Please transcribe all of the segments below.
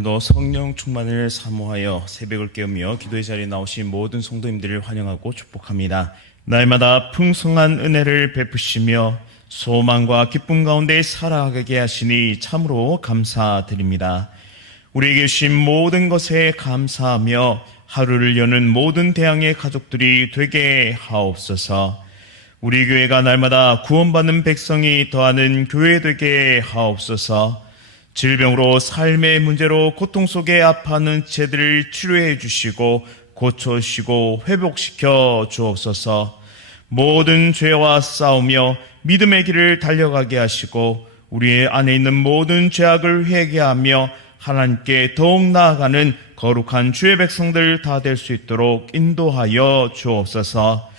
오늘도 성령 충만을 사모하여 새벽을 깨우며 기도의 자리에 나오신 모든 성도님들을 환영하고 축복합니다. 날마다 풍성한 은혜를 베푸시며 소망과 기쁨 가운데 살아가게 하시니 참으로 감사드립니다. 우리에게 주신 모든 것에 감사하며 하루를 여는 모든 대항의 가족들이 되게 하옵소서. 우리 교회가 날마다 구원받는 백성이 더하는 교회 되게 하옵소서. 질병으로 삶의 문제로 고통 속에 아파하는 지체들을 치료해 주시고 고쳐주시고 회복시켜 주옵소서. 모든 죄와 싸우며 믿음의 길을 달려가게 하시고 우리 안에 있는 모든 죄악을 회개하며 하나님께 더욱 나아가는 거룩한 주의 백성들 다 될 수 있도록 인도하여 주옵소서.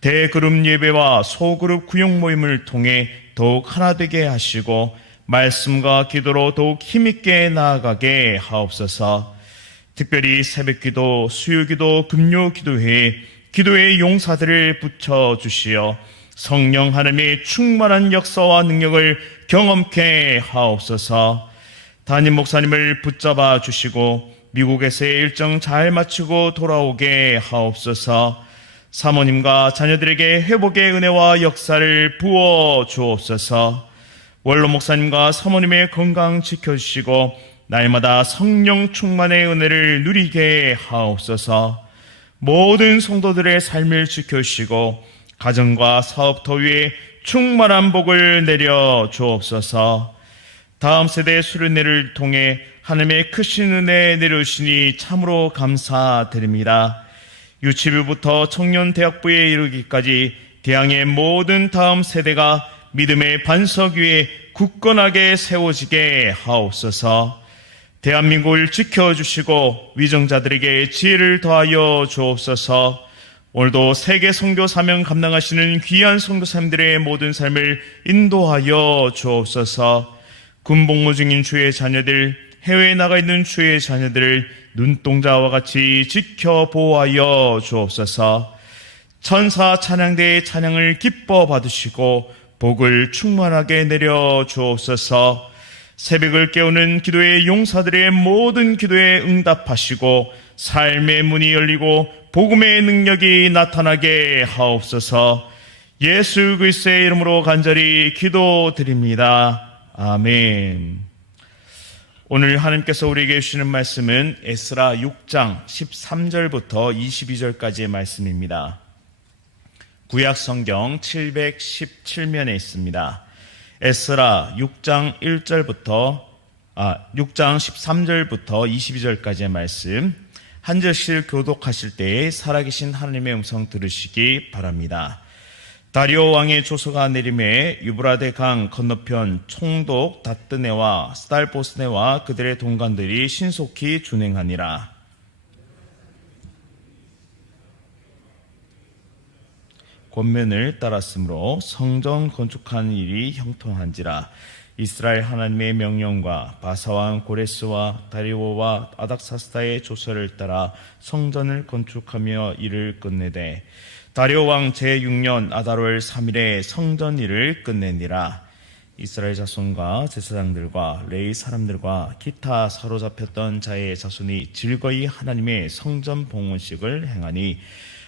대그룹 예배와 소그룹 구역 모임을 통해 더욱 하나 되게 하시고 말씀과 기도로 더욱 힘있게 나아가게 하옵소서. 특별히 새벽기도, 수요기도, 금요기도회에 기도의 용사들을 붙여주시어 성령 하나님의 충만한 역사와 능력을 경험케 하옵소서. 담임 목사님을 붙잡아 주시고 미국에서의 일정 잘 마치고 돌아오게 하옵소서. 사모님과 자녀들에게 회복의 은혜와 역사를 부어 주옵소서. 원로 목사님과 사모님의 건강 지켜주시고 날마다 성령 충만의 은혜를 누리게 하옵소서. 모든 성도들의 삶을 지켜주시고 가정과 사업터 위에 충만한 복을 내려 주옵소서. 다음 세대 수련회를 통해 하나님의 크신 은혜 내려주시니 참으로 감사드립니다. 유치부부터 청년대학부에 이르기까지 대항의 모든 다음 세대가 믿음의 반석 위에 굳건하게 세워지게 하옵소서. 대한민국을 지켜주시고 위정자들에게 지혜를 더하여 주옵소서. 오늘도 세계 선교 사명 감당하시는 귀한 선교사님들의 모든 삶을 인도하여 주옵소서. 군복무 중인 주의 자녀들, 해외에 나가 있는 주의 자녀들을 눈동자와 같이 지켜 보호하여 주옵소서. 천사 찬양대의 찬양을 기뻐 받으시고 복을 충만하게 내려 주옵소서. 새벽을 깨우는 기도의 용사들의 모든 기도에 응답하시고 삶의 문이 열리고 복음의 능력이 나타나게 하옵소서. 예수 그리스도의 이름으로 간절히 기도드립니다. 아멘. 오늘 하나님께서 우리에게 주시는 말씀은 에스라 6장 13절부터 22절까지의 말씀입니다. 구약 성경 717면에 있습니다. 에스라 6장 13절부터 22절까지의 말씀 한 절씩 교독하실 때에 살아계신 하나님의 음성 들으시기 바랍니다. 다리오 왕의 조서가 내림에 유브라데 강 건너편 총독 다뜨네와 스달보스네와 그들의 동관들이 신속히 준행하니라. 권면을 따랐으므로 성전 건축하는 일이 형통한지라. 이스라엘 하나님의 명령과 바사왕 고레스와 다리오와 아닥사스다의 조서를 따라 성전을 건축하며 일을 끝내되 다리오 왕 제6년 아달월 3일에 성전 일을 끝내니라. 이스라엘 자손과 제사장들과 레위 사람들과 기타 사로잡혔던 자의 자손이 즐거이 하나님의 성전 봉헌식을 행하니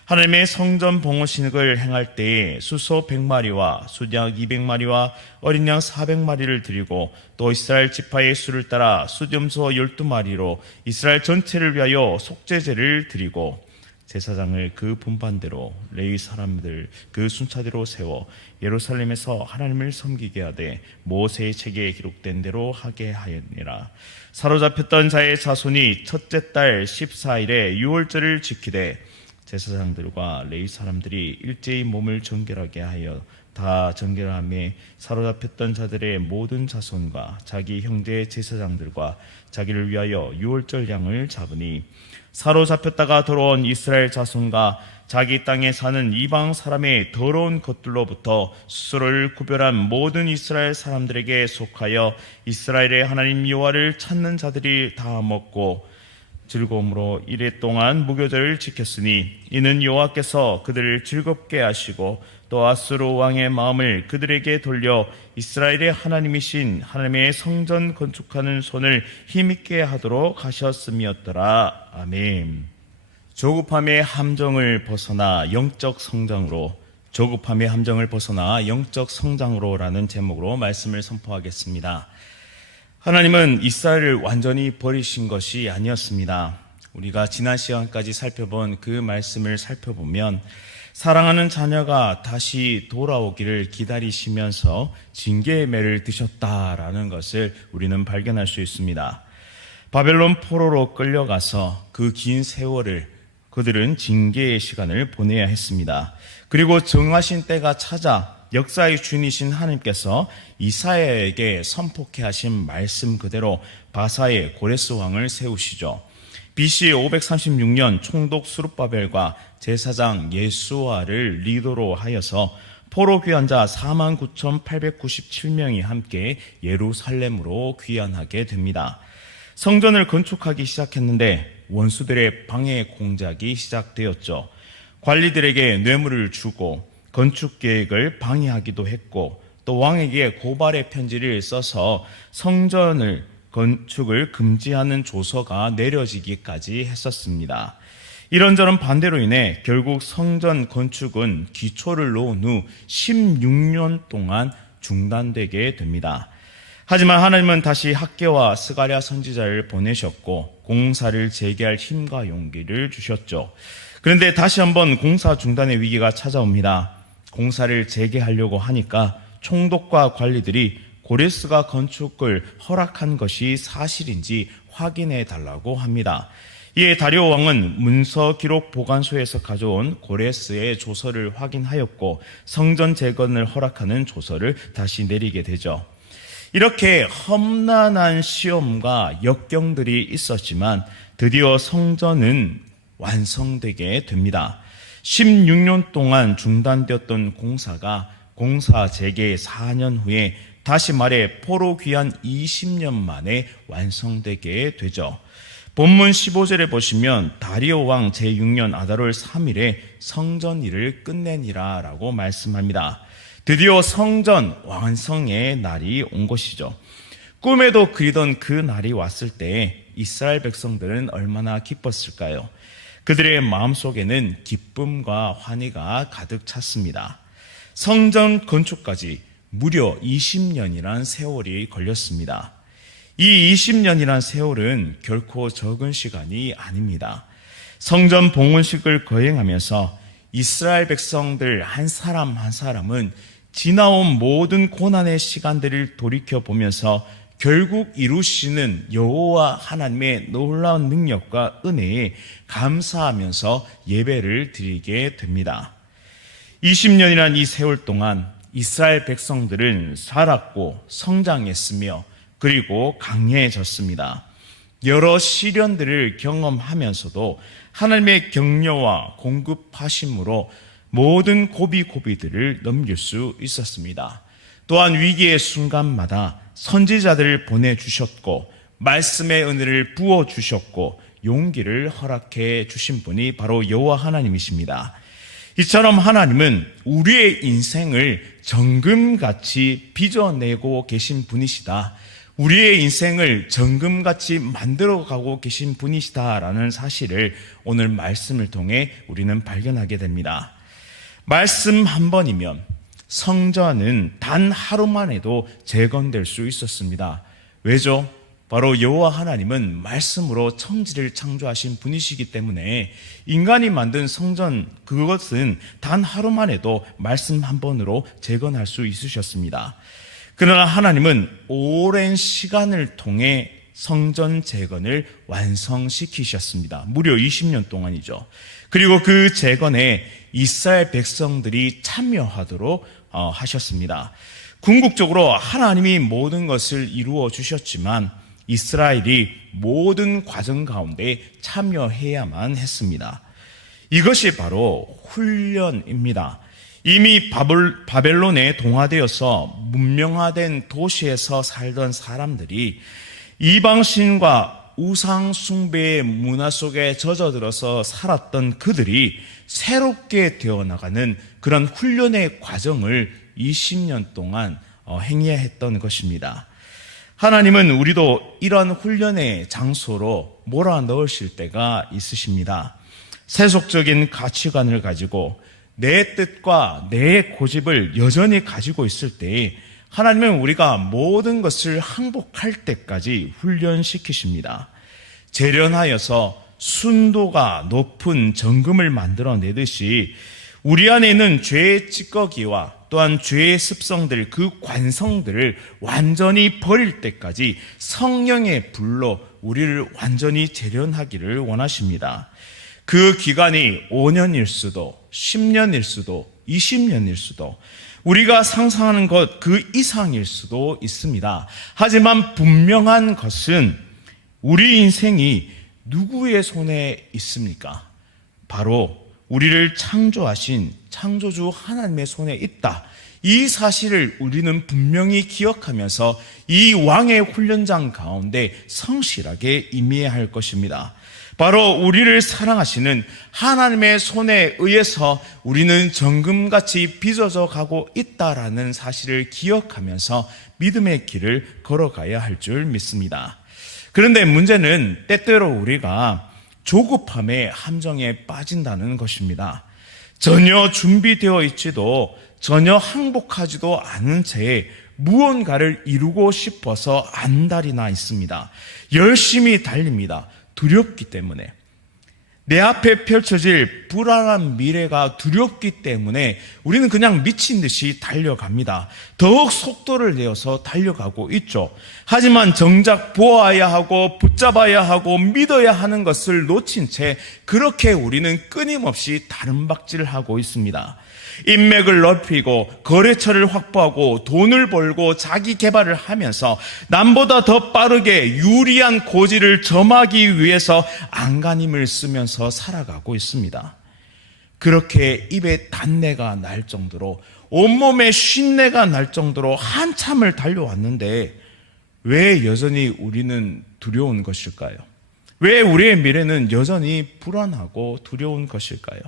하나님의 성전 봉헌식을 행할 때에 수소 100마리와 수양 200마리와 어린 양 400마리를 드리고 또 이스라엘 지파의 수를 따라 수염소 12마리로 이스라엘 전체를 위하여 속죄제를 드리고 제사장을 그 분반대로 레위 사람들 그 순차대로 세워 예루살렘에서 하나님을 섬기게 하되 모세의 책에 기록된 대로 하게 하였니라. 사로잡혔던 자의 자손이 첫째 달 14일에 유월절을 지키되 제사장들과 레위 사람들이 일제히 몸을 정결하게 하여 다 정결함에 사로잡혔던 자들의 모든 자손과 자기 형제 제사장들과 자기를 위하여 유월절 양을 잡으니 사로잡혔다가 돌아온 이스라엘 자손과 자기 땅에 사는 이방 사람의 더러운 것들로부터 스스로를 구별한 모든 이스라엘 사람들에게 속하여 이스라엘의 하나님 여호와를 찾는 자들이 다 먹고 즐거움으로 이레 동안 무교절을 지켰으니 이는 여호와께서 그들을 즐겁게 하시고 또 아수르 왕의 마음을 그들에게 돌려 이스라엘의 하나님이신 하나님의 성전 건축하는 손을 힘있게 하도록 하셨음이었더라. 아멘. 조급함의 함정을 벗어나 영적 성장으로, 조급함의 함정을 벗어나 영적 성장으로라는 제목으로 말씀을 선포하겠습니다. 하나님은 이스라엘을 완전히 버리신 것이 아니었습니다. 우리가 지난 시간까지 살펴본 그 말씀을 살펴보면 사랑하는 자녀가 다시 돌아오기를 기다리시면서 징계의 매를 드셨다라는 것을 우리는 발견할 수 있습니다. 바벨론 포로로 끌려가서 그 긴 세월을 그들은 징계의 시간을 보내야 했습니다. 그리고 정하신 때가 찾아 역사의 주인이신 하나님께서 이사야에게 선포케 하신 말씀 그대로 바사의 고레스 왕을 세우시죠. BC 536년 총독 수룹바벨과 제사장 예수아를 리더로 하여서 포로 귀환자 49,897명이 함께 예루살렘으로 귀환하게 됩니다. 성전을 건축하기 시작했는데 원수들의 방해 공작이 시작되었죠. 관리들에게 뇌물을 주고 건축 계획을 방해하기도 했고 또 왕에게 고발의 편지를 써서 성전을 건축을 금지하는 조서가 내려지기까지 했었습니다. 이런저런 반대로 인해 결국 성전 건축은 기초를 놓은 후 16년 동안 중단되게 됩니다. 하지만 하나님은 다시 학개와 스가랴 선지자를 보내셨고 공사를 재개할 힘과 용기를 주셨죠. 그런데 다시 한번 공사 중단의 위기가 찾아옵니다. 공사를 재개하려고 하니까 총독과 관리들이 고레스가 건축을 허락한 것이 사실인지 확인해 달라고 합니다. 이에 다리오 왕은 문서 기록 보관소에서 가져온 고레스의 조서를 확인하였고 성전 재건을 허락하는 조서를 다시 내리게 되죠. 이렇게 험난한 시험과 역경들이 있었지만 드디어 성전은 완성되게 됩니다. 16년 동안 중단되었던 공사가 공사 재개 4년 후에 다시 말해 포로 귀환 20년 만에 완성되게 되죠. 본문 15절에 보시면 다리오 왕 제6년 아달월 3일에 성전 일을 끝내니라 라고 말씀합니다. 드디어 성전 완성의 날이 온 것이죠. 꿈에도 그리던 그 날이 왔을 때 이스라엘 백성들은 얼마나 기뻤을까요? 그들의 마음속에는 기쁨과 환희가 가득 찼습니다. 성전 건축까지 무려 20년이란 세월이 걸렸습니다. 이 20년이란 세월은 결코 적은 시간이 아닙니다. 성전 봉헌식을 거행하면서 이스라엘 백성들 한 사람 한 사람은 지나온 모든 고난의 시간들을 돌이켜보면서 결국 이루시는 여호와 하나님의 놀라운 능력과 은혜에 감사하면서 예배를 드리게 됩니다. 20년이란 이 세월 동안 이스라엘 백성들은 살았고 성장했으며 그리고 강해졌습니다. 여러 시련들을 경험하면서도 하나님의 격려와 공급하심으로 모든 고비고비들을 넘길 수 있었습니다. 또한 위기의 순간마다 선지자들을 보내주셨고 말씀의 은혜를 부어주셨고 용기를 허락해 주신 분이 바로 여호와 하나님이십니다. 이처럼 하나님은 우리의 인생을 정금같이 빚어내고 계신 분이시다. 우리의 인생을 정금같이 만들어가고 계신 분이시다라는 사실을 오늘 말씀을 통해 우리는 발견하게 됩니다. 말씀 한 번이면 성전은 단 하루만 해도 재건될 수 있었습니다. 왜죠? 바로 여호와 하나님은 말씀으로 천지를 창조하신 분이시기 때문에 인간이 만든 성전 그것은 단 하루만 해도 말씀 한 번으로 재건할 수 있으셨습니다. 그러나 하나님은 오랜 시간을 통해 성전 재건을 완성시키셨습니다. 무려 20년 동안이죠. 그리고 그 재건에 이스라엘 백성들이 참여하도록 하셨습니다. 궁극적으로 하나님이 모든 것을 이루어 주셨지만 이스라엘이 모든 과정 가운데 참여해야만 했습니다. 이것이 바로 훈련입니다. 이미 바벨론에 동화되어서 문명화된 도시에서 살던 사람들이 이방신과 우상 숭배의 문화 속에 젖어들어서 살았던 그들이 새롭게 되어나가는 그런 훈련의 과정을 20년 동안 행해야 했던 것입니다. 하나님은 우리도 이런 훈련의 장소로 몰아넣으실 때가 있으십니다. 세속적인 가치관을 가지고 내 뜻과 내 고집을 여전히 가지고 있을 때 하나님은 우리가 모든 것을 항복할 때까지 훈련시키십니다. 재련하여서 순도가 높은 정금을 만들어내듯이 우리 안에 있는 죄의 찌꺼기와 또한 죄의 습성들, 그 관성들을 완전히 버릴 때까지 성령의 불로 우리를 완전히 재련하기를 원하십니다. 그 기간이 5년일 수도 10년일 수도 20년일 수도 우리가 상상하는 것 그 이상일 수도 있습니다. 하지만 분명한 것은 우리 인생이 누구의 손에 있습니까? 바로 우리를 창조하신 창조주 하나님의 손에 있다. 이 사실을 우리는 분명히 기억하면서 이 왕의 훈련장 가운데 성실하게 임해야 할 것입니다. 바로 우리를 사랑하시는 하나님의 손에 의해서 우리는 정금같이 빚어져 가고 있다라는 사실을 기억하면서 믿음의 길을 걸어가야 할 줄 믿습니다. 그런데 문제는 때때로 우리가 조급함의 함정에 빠진다는 것입니다. 전혀 준비되어 있지도 전혀 항복하지도 않은 채 무언가를 이루고 싶어서 안달이나 있습니다. 열심히 달립니다. 두렵기 때문에. 내 앞에 펼쳐질 불안한 미래가 두렵기 때문에 우리는 그냥 미친 듯이 달려갑니다. 더욱 속도를 내어서 달려가고 있죠. 하지만 정작 보아야 하고 붙잡아야 하고 믿어야 하는 것을 놓친 채 그렇게 우리는 끊임없이 다름박질을 하고 있습니다. 인맥을 넓히고 거래처를 확보하고 돈을 벌고 자기 개발을 하면서 남보다 더 빠르게 유리한 고지를 점하기 위해서 안간힘을 쓰면서 살아가고 있습니다. 그렇게 입에 단내가 날 정도로 온몸에 쉰내가 날 정도로 한참을 달려왔는데 왜 여전히 우리는 두려운 것일까요? 왜 우리의 미래는 여전히 불안하고 두려운 것일까요?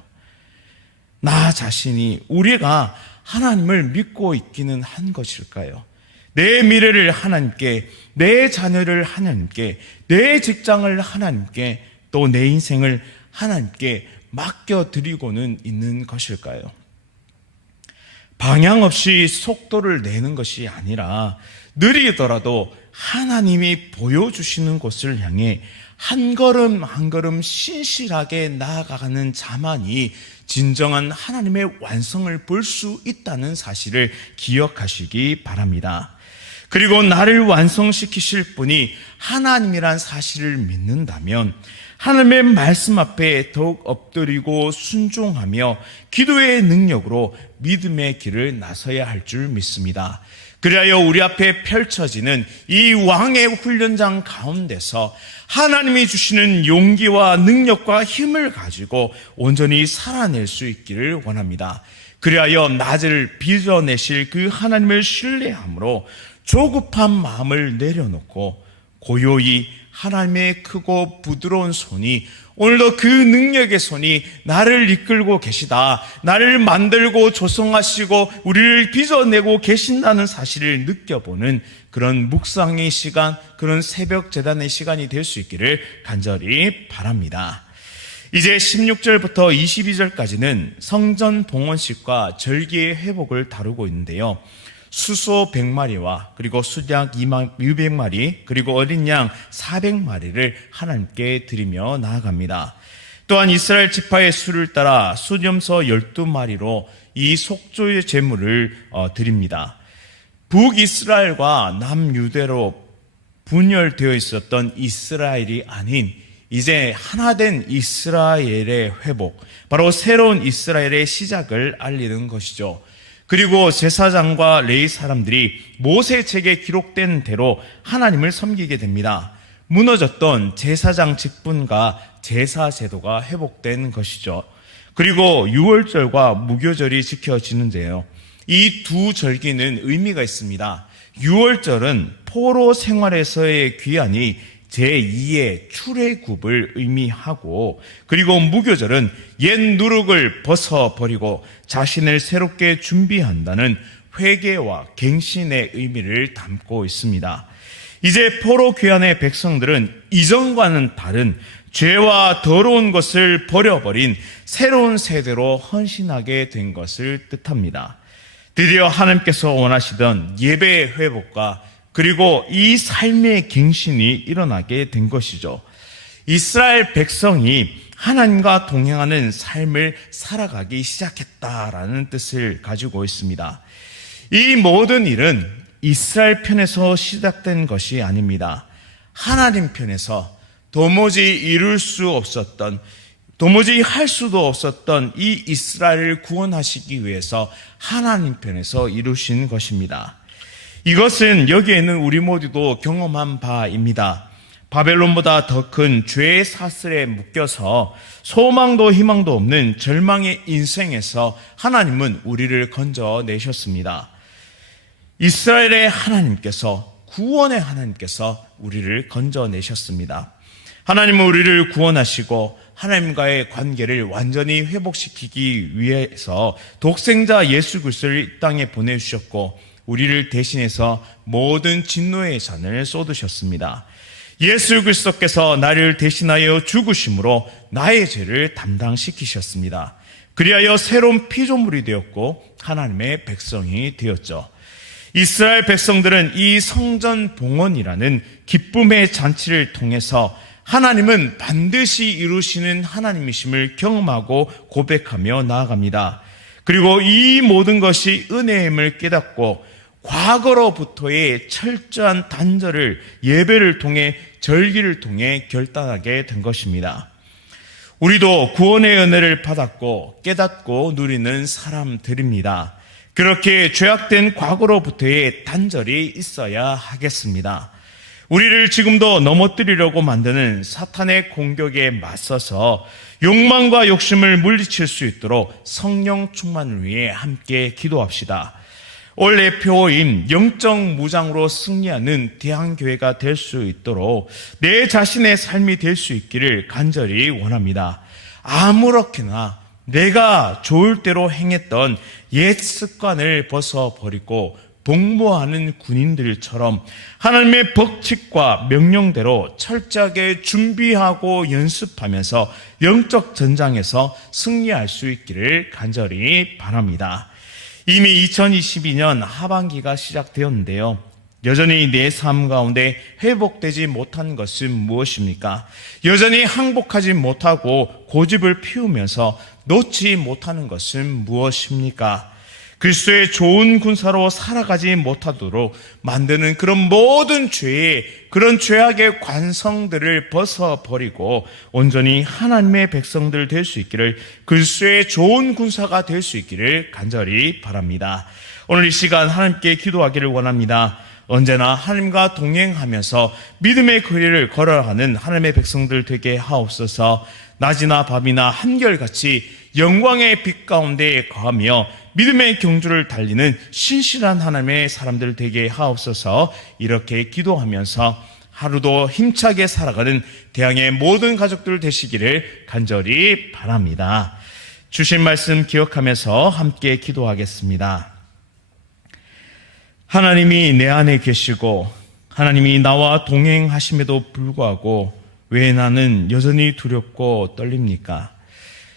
나 자신이 우리가 하나님을 믿고 있기는 한 것일까요? 내 미래를 하나님께, 내 자녀를 하나님께, 내 직장을 하나님께, 또 내 인생을 하나님께 맡겨드리고는 있는 것일까요? 방향 없이 속도를 내는 것이 아니라 느리더라도 하나님이 보여주시는 곳을 향해 한 걸음 한 걸음 신실하게 나아가는 자만이 진정한 하나님의 완성을 볼 수 있다는 사실을 기억하시기 바랍니다. 그리고 나를 완성시키실 분이 하나님이란 사실을 믿는다면 하나님의 말씀 앞에 더욱 엎드리고 순종하며 기도의 능력으로 믿음의 길을 나서야 할 줄 믿습니다. 그리하여 우리 앞에 펼쳐지는 이 왕의 훈련장 가운데서 하나님이 주시는 용기와 능력과 힘을 가지고 온전히 살아낼 수 있기를 원합니다. 그리하여 낮을 빚어내실 그 하나님을 신뢰함으로 조급한 마음을 내려놓고 고요히 하나님의 크고 부드러운 손이 오늘도 그 능력의 손이 나를 이끌고 계시다. 나를 만들고 조성하시고 우리를 빚어내고 계신다는 사실을 느껴보는 그런 묵상의 시간, 그런 새벽 제단의 시간이 될 수 있기를 간절히 바랍니다. 이제 16절부터 22절까지는 성전 봉헌식과 절기의 회복을 다루고 있는데요. 수소 100마리와 그리고 수작 200마리 그리고 어린 양 400마리를 하나님께 드리며 나아갑니다. 또한 이스라엘 지파의 수를 따라 수염소 12마리로 이 속죄의 제물을 드립니다. 북이스라엘과 남유대로 분열되어 있었던 이스라엘이 아닌 이제 하나된 이스라엘의 회복, 바로 새로운 이스라엘의 시작을 알리는 것이죠. 그리고 제사장과 레위 사람들이 모세 책에 기록된 대로 하나님을 섬기게 됩니다. 무너졌던 제사장 직분과 제사 제도가 회복된 것이죠. 그리고 유월절과 무교절이 지켜지는데요. 이 두 절기는 의미가 있습니다. 유월절은 포로 생활에서의 귀환이 제2의 출애굽을 의미하고, 그리고 무교절은 옛 누룩을 벗어버리고 자신을 새롭게 준비한다는 회개와 갱신의 의미를 담고 있습니다. 이제 포로 귀환의 백성들은 이전과는 다른 죄와 더러운 것을 버려버린 새로운 세대로 헌신하게 된 것을 뜻합니다. 드디어 하나님께서 원하시던 예배의 회복과 그리고 이 삶의 갱신이 일어나게 된 것이죠. 이스라엘 백성이 하나님과 동행하는 삶을 살아가기 시작했다라는 뜻을 가지고 있습니다. 이 모든 일은 이스라엘 편에서 시작된 것이 아닙니다. 하나님 편에서 도무지 이룰 수 없었던, 도무지 할 수도 없었던 이 이스라엘을 구원하시기 위해서 하나님 편에서 이루신 것입니다. 이것은 여기에 있는 우리 모두도 경험한 바입니다. 바벨론보다 더 큰 죄의 사슬에 묶여서 소망도 희망도 없는 절망의 인생에서 하나님은 우리를 건져내셨습니다. 이스라엘의 하나님께서, 구원의 하나님께서 우리를 건져내셨습니다. 하나님은 우리를 구원하시고 하나님과의 관계를 완전히 회복시키기 위해서 독생자 예수 그리스도를 이 땅에 보내주셨고 우리를 대신해서 모든 진노의 잔을 쏟으셨습니다. 예수 그리스도께서 나를 대신하여 죽으심으로 나의 죄를 담당시키셨습니다. 그리하여 새로운 피조물이 되었고 하나님의 백성이 되었죠. 이스라엘 백성들은 이 성전 봉헌이라는 기쁨의 잔치를 통해서 하나님은 반드시 이루시는 하나님이심을 경험하고 고백하며 나아갑니다. 그리고 이 모든 것이 은혜임을 깨닫고 과거로부터의 철저한 단절을 예배를 통해, 절기를 통해 결단하게 된 것입니다. 우리도 구원의 은혜를 받았고 깨닫고 누리는 사람들입니다. 그렇게 죄악된 과거로부터의 단절이 있어야 하겠습니다. 우리를 지금도 넘어뜨리려고 만드는 사탄의 공격에 맞서서 욕망과 욕심을 물리칠 수 있도록 성령 충만을 위해 함께 기도합시다. 올해 표어인 영적 무장으로 승리하는 대한교회가 될 수 있도록 내 자신의 삶이 될 수 있기를 간절히 원합니다. 아무렇게나 내가 좋을 대로 행했던 옛 습관을 벗어버리고 복무하는 군인들처럼 하나님의 법칙과 명령대로 철저하게 준비하고 연습하면서 영적 전장에서 승리할 수 있기를 간절히 바랍니다. 이미 2022년 하반기가 시작되었는데요. 여전히 내 삶 가운데 회복되지 못한 것은 무엇입니까? 여전히 항복하지 못하고 고집을 피우면서 놓지 못하는 것은 무엇입니까? 그리스도의 좋은 군사로 살아가지 못하도록 만드는 그런 모든 죄의, 그런 죄악의 관성들을 벗어버리고 온전히 하나님의 백성들 될 수 있기를, 그리스도의 좋은 군사가 될 수 있기를 간절히 바랍니다. 오늘 이 시간 하나님께 기도하기를 원합니다. 언제나 하나님과 동행하면서 믿음의 거리를 걸어가는 하나님의 백성들 되게 하옵소서. 낮이나 밤이나 한결같이 영광의 빛 가운데 거하며 믿음의 경주를 달리는 신실한 하나님의 사람들 되게 하옵소서. 이렇게 기도하면서 하루도 힘차게 살아가는 대항의 모든 가족들 되시기를 간절히 바랍니다. 주신 말씀 기억하면서 함께 기도하겠습니다. 하나님이 내 안에 계시고 하나님이 나와 동행하심에도 불구하고 왜 나는 여전히 두렵고 떨립니까?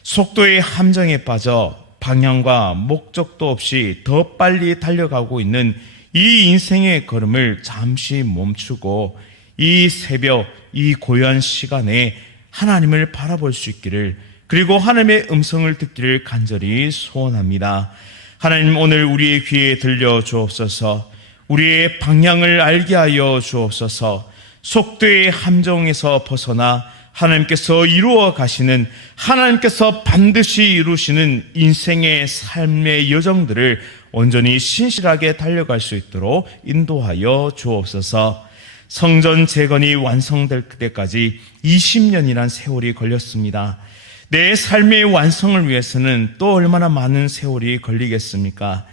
속도의 함정에 빠져 방향과 목적도 없이 더 빨리 달려가고 있는 이 인생의 걸음을 잠시 멈추고 이 새벽, 이 고요한 시간에 하나님을 바라볼 수 있기를, 그리고 하나님의 음성을 듣기를 간절히 소원합니다. 하나님, 오늘 우리의 귀에 들려 주옵소서. 우리의 방향을 알게 하여 주옵소서. 속도의 함정에서 벗어나 하나님께서 이루어 가시는, 하나님께서 반드시 이루시는 인생의 삶의 여정들을 온전히 신실하게 달려갈 수 있도록 인도하여 주옵소서. 성전 재건이 완성될 때까지 20년이란 세월이 걸렸습니다. 내 삶의 완성을 위해서는 또 얼마나 많은 세월이 걸리겠습니까?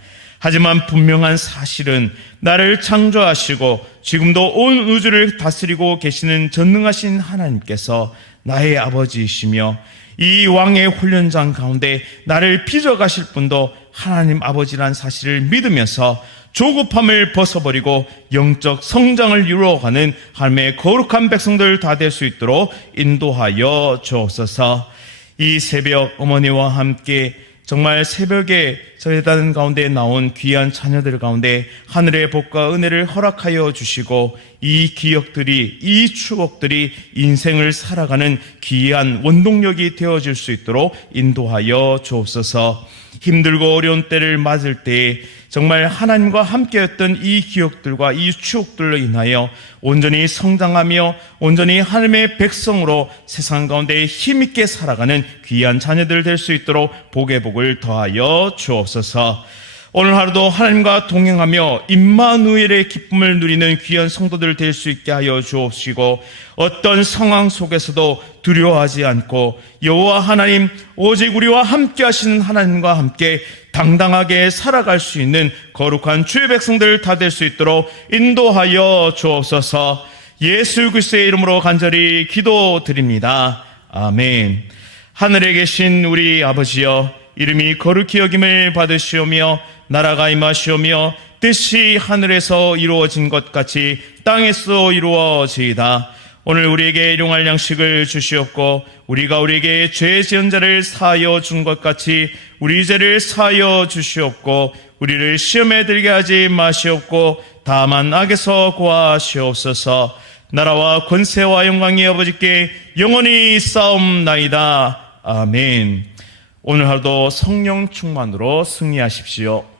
하지만 분명한 사실은 나를 창조하시고 지금도 온 우주를 다스리고 계시는 전능하신 하나님께서 나의 아버지이시며 이 왕의 훈련장 가운데 나를 빚어가실 분도 하나님 아버지란 사실을 믿으면서 조급함을 벗어버리고 영적 성장을 이루어가는 하나님의 거룩한 백성들 다 될 수 있도록 인도하여 주옵소서. 이 새벽 어머니와 함께 정말 새벽에 저희단 가운데 나온 귀한 자녀들 가운데 하늘의 복과 은혜를 허락하여 주시고 이 기억들이, 이 추억들이 인생을 살아가는 귀한 원동력이 되어질 수 있도록 인도하여 주옵소서. 힘들고 어려운 때를 맞을 때에 정말 하나님과 함께했던 이 기억들과 이 추억들로 인하여 온전히 성장하며 온전히 하나님의 백성으로 세상 가운데 힘있게 살아가는 귀한 자녀들 될 수 있도록 복의 복을 더하여 주옵소서. 오늘 하루도 하나님과 동행하며 임마누엘의 기쁨을 누리는 귀한 성도들 될 수 있게 하여 주옵시고 어떤 상황 속에서도 두려워하지 않고 여호와 하나님 오직 우리와 함께 하시는 하나님과 함께 당당하게 살아갈 수 있는 거룩한 주의 백성들 다 될 수 있도록 인도하여 주옵소서. 예수 그리스도의 이름으로 간절히 기도드립니다. 아멘. 하늘에 계신 우리 아버지여, 이름이 거룩히 여김을 받으시오며 나라가 임하시오며 뜻이 하늘에서 이루어진 것 같이 땅에서 이루어지이다. 오늘 우리에게 일용할 양식을 주시옵고 우리가 우리에게 죄 지은 자를 사하여 준 것 같이 우리 죄를 사하여 주시옵고 우리를 시험에 들게 하지 마시옵고 다만 악에서 구하시옵소서. 나라와 권세와 영광이 아버지께 영원히 싸움나이다. 아멘. 오늘 하루도 성령 충만으로 승리하십시오.